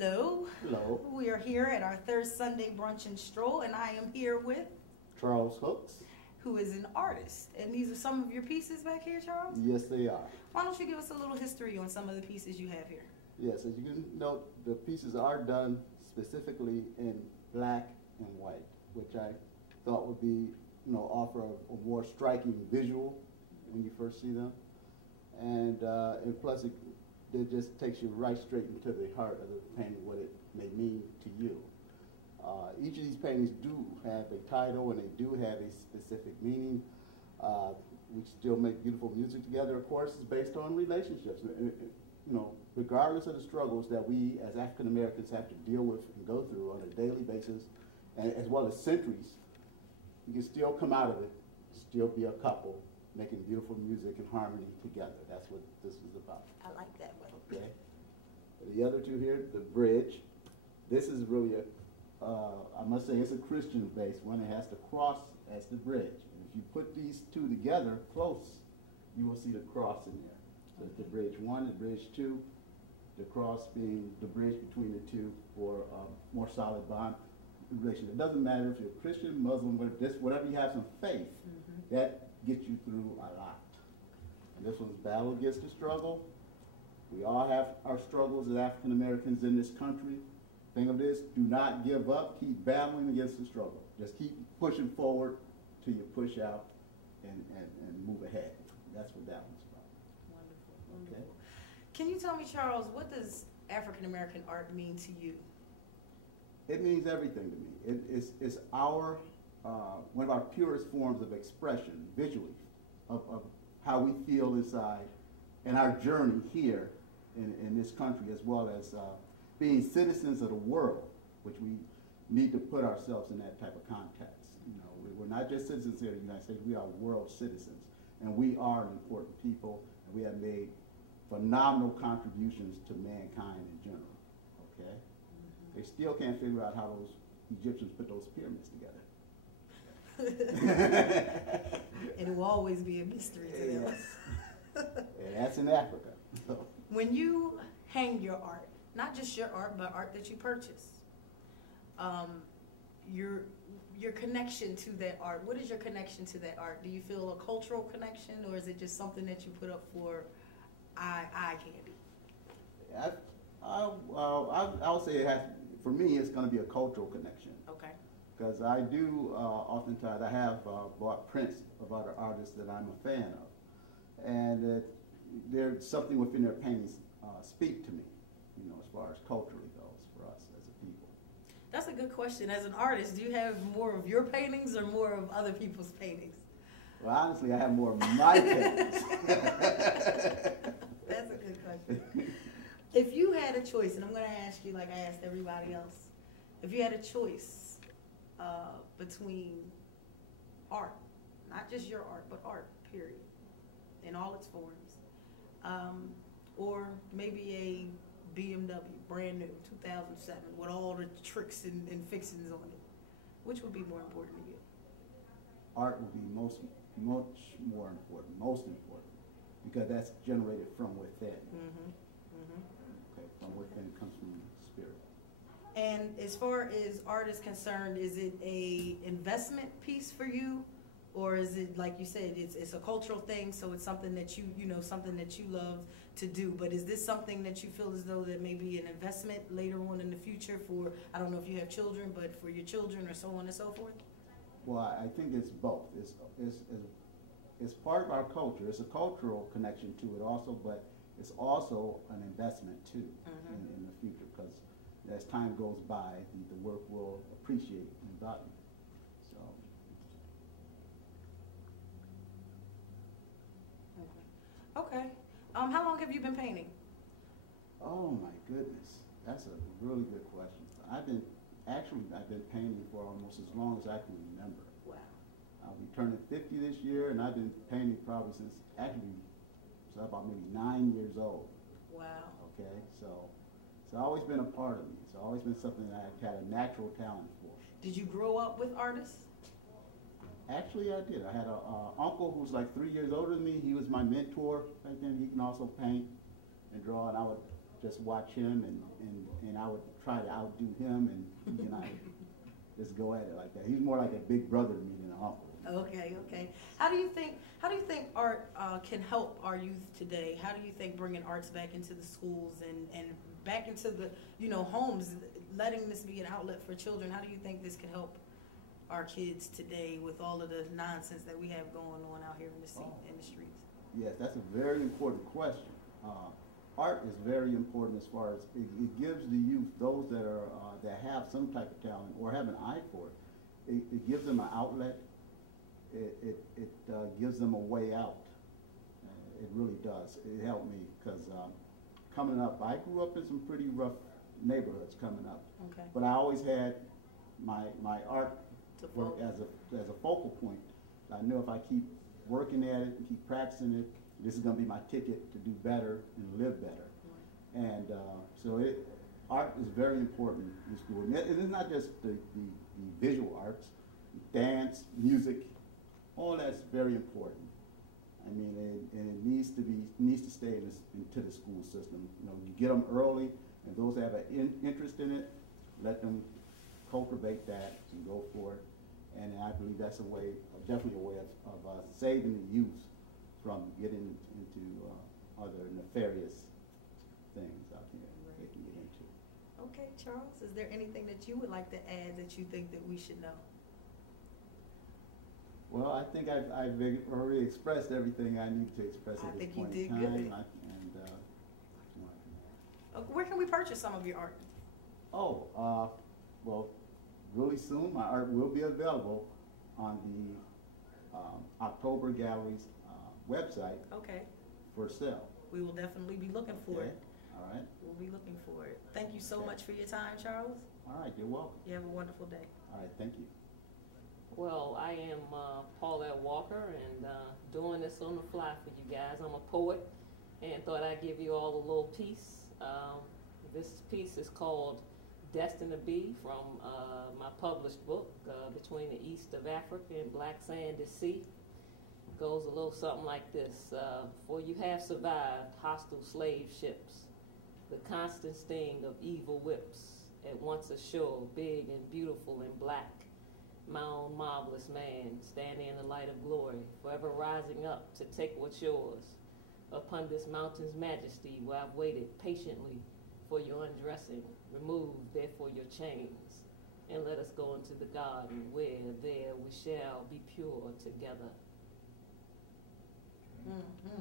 Hello. Hello. We are here at our third Sunday brunch and stroll, and I am here with Charles Hooks. who is an artist. And these are some of your pieces back here, Charles? Yes, they are. Why don't you give us a little history on some of the pieces you have here? Yes, as you can note, the pieces are done specifically in black and white, which I thought would be, offer a more striking visual when you first see them. And plus it just takes you right straight into the heart of the painting, what it may mean to you. Each of these paintings do have a title and they do have a specific meaning. We still make beautiful music together, of course, is based on relationships. Regardless of the struggles that we as African Americans have to deal with and go through on a daily basis, and as well as centuries, you can still come out of it, still be a couple, making beautiful music and harmony together. That's what this is about. I like that one. Okay. The other two here, the bridge. This is really I must say, it's a Christian-based one. It has the cross as the bridge. And if you put these two together close, you will see the cross in there. So it's the bridge 1, the bridge 2, the cross being the bridge between the two for a more solid bond relation. It doesn't matter if you're Christian, Muslim, whatever you have some faith, that gets you through a lot. And this one's Battle Against the Struggle. We all have our struggles as African Americans in this country. Think of this, do not give up, keep battling against the struggle. Just keep pushing forward till you push out and move ahead. That's what that one's about. Wonderful, wonderful. Okay. Can you tell me, Charles, what does African American art mean to you? It means everything to me. It's our, one of our purest forms of expression, visually, of how we feel inside and our journey here in this country, as well as being citizens of the world, which we need to put ourselves in that type of context. We're not just citizens here in the United States, we are world citizens. And we are an important people, and we have made phenomenal contributions to mankind in general, okay? They still can't figure out how those Egyptians put those pyramids together. It will always be a mystery to them. Yes. And that's in Africa. When you hang your art, not just your art, but art that you purchase, your connection to that art, what is your connection to that art? Do you feel a cultural connection, or is it just something that you put up for eye candy? I would say it has, for me, it's going to be a cultural connection. Okay. Because I do, oftentimes, I have bought prints of other artists that I'm a fan of. And there's something within their paintings speak to me, as far as culturally goes for us as a people. That's a good question. As an artist, do you have more of your paintings or more of other people's paintings? Well, honestly, I have more of my paintings. That's a good question. If you had a choice, and I'm going to ask you like I asked everybody else, if you had a choice between art, not just your art, but art, period, in all its forms, or maybe a BMW, brand new, 2007, with all the tricks and fixings on it, which would be more important to you? Art would be much more important, most important, because that's generated from within. Okay, from within comes from the spirit. And as far as art is concerned, is it a investment piece for you, or is it, like you said, it's a cultural thing, so it's something that something that you love to do? But is this something that you feel as though that may be an investment later on in the future for, I don't know if you have children, but for your children or so on and so forth? Well, I think it's both. It's part of our culture. It's a cultural connection to it also, but it's also an investment too in the future, because as time goes by, the work will appreciate and value. So. Okay. How long have you been painting? Oh my goodness, that's a really good question. I've been painting for almost as long as I can remember. Wow. I'll be turning 50 this year, and I've been painting probably since about maybe 9 years old. Wow. Okay, so it's always been a part of me. It's always been something that I've had a natural talent for. Did you grow up with artists? Actually, I did. I had an uncle who was like 3 years older than me. He was my mentor back then. He can also paint and draw, and I would just watch him, and I would try to outdo him, and he and I just go at it like that. He's more like a big brother to me than an uncle. Okay, okay. How do you think art can help our youth today? How do you think bringing arts back into the schools and back into the homes, letting this be an outlet for children? How do you think this can help our kids today with all of the nonsense that we have going on out here in the streets? Yes, that's a very important question. Art is very important as far as it gives the youth, those that are that have some type of talent or have an eye for it. It gives them an outlet. It gives them a way out. It really does. It helped me because coming up, I grew up in some pretty rough neighborhoods coming up. Okay. But I always had my art work focus. as a focal point. I knew if I keep working at it and keep practicing it, this is going to be my ticket to do better and live better. Right. And so art is very important in school. And it's not just the visual arts, dance, music, all that's very important. I mean, and it needs to stay into the school system. You get them early, and those that have an interest in it, let them cultivate that and go for it. And I believe that's definitely a way of saving the youth from getting into other nefarious things out there they can get into. Okay, Charles, is there anything that you would like to add that you think that we should know? Well, I think I've already expressed everything I need to express at this point in time. I think you did good. Where can we purchase some of your art? Oh, well, really soon my art will be available on the October Gallery's website. Okay. For sale. We will definitely be looking for it. All right. We'll be looking for it. Thank you so much for your time, Charles. All right, you're welcome. You have a wonderful day. All right, thank you. Well, I am Paulette Walker, and doing this on the fly for you guys. I'm a poet, and thought I'd give you all a little piece. This piece is called Destined to Be, from my published book, Between the East of Africa and Black Sandy Sea. Goes a little something like this. For you have survived hostile slave ships, the constant sting of evil whips, at once ashore, big and beautiful and black. My own marvelous man, standing in the light of glory, forever rising up to take what's yours. Upon this mountain's majesty, where I've waited patiently for your undressing, remove therefore your chains, and let us go into the garden, where there we shall be pure together. Mm-hmm.